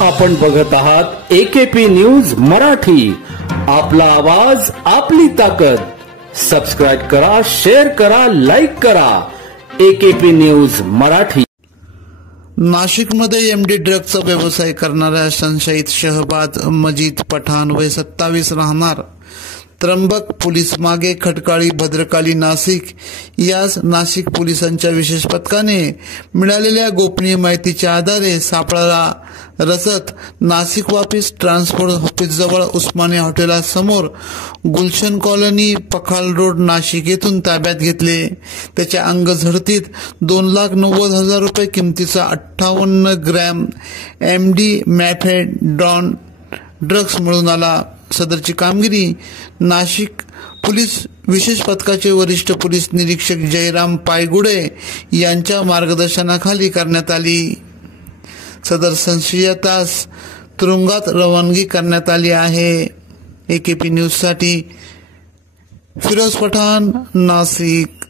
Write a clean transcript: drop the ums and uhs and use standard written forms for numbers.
आपण बघत आहात AKP न्यूज मराठी, आपला आवाज आपली ताकद। सबस्क्राइब करा, शेअर करा, लाईक करा। AKP news Marathi. नाशिकमध्ये एमडी ड्रगचा व्यवसाय करणाऱ्या संशयित शहबाज मजीद पठाण वय 27 राहणार त्र्यंबक पोलीस मागे खटकाळी भद्रकाली नाशिक यास नाशिक पोलिसांच्या विशेष पथकाने मिळालेल्या गोपनीय माहितीच्या आधारे सापळाला रचत नाशिक वापीस ट्रान्सपोर्ट ऑफिस जवळ उस्मानिया हॉटेलासमोर गुलशन कॉलनी पखाल रोड नाशिक येथून ताब्यात घेतले। त्याच्या अंगझडतीत 2,90,000 रुपये किमतीचा 58 ग्रॅम एमडी मॅफेडॉन ड्रग्ज मिळून आला। सदरची कामगिरी नाशिक पोलीस विशेष पथकाचे वरिष्ठ पोलीस निरीक्षक जयराम पायगुडे यांच्या मार्गदर्शनाखाली करण्यात आली। सदर संशयितास तुरुंगात रवानगी करण्यात आली आहे। AKP न्यूज साठी फिरोज पठाण, नाशिक।